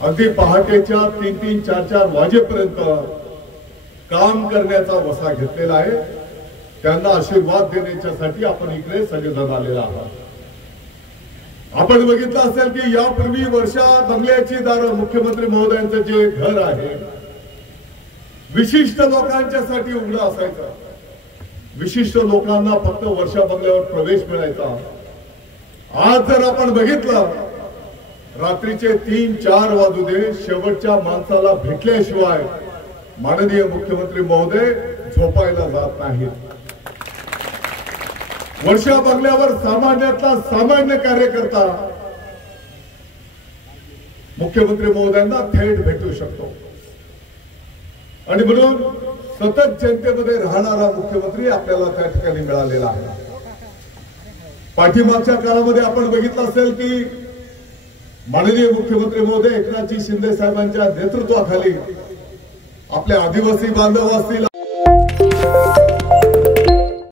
अगदी पहाटेच्या 3-3, 4-4 वाजेपर्यंत काम करण्याचा वसा घेतलेला आहे। त्यांना आशीर्वाद देण्यासाठी आपण इकडे सगळेजण आलेला आहात। आपण बघितलं असेल की यापूर्वी वर्षा बंगल्याची दारं मुख्यमंत्री महोदयांचं जे घर आहे विशिष्ट लोकांच्यासाठी उघडं असायचं। विशिष्ट लोकांना फक्त वर्षा बंगल्यावर प्रवेश मिळायचा। आज जर आपण बघितलं रात्रीचे 3-4 वाजू दे, शेवटच्या माणसाला भेटल्याशिवाय माननीय मुख्यमंत्री महोदय झोपायला जात नाहीत। वर्षा बंगल्यावर सामान्यातला सामान्य कार्यकर्ता मुख्यमंत्री महोदयांना थेट भेटू शकतो आणि म्हणून सतत जनतेमध्ये राहणारा मुख्यमंत्री आपल्याला त्या ठिकाणी मिळालेला आहे। पाठीमागच्या काळामध्ये आपण बघितलं असेल की माननीय मुख्यमंत्री महोदय एकनाथजी शिंदे साहेबांच्या नेतृत्वाखाली आपल्या आदिवासी बांधव असतील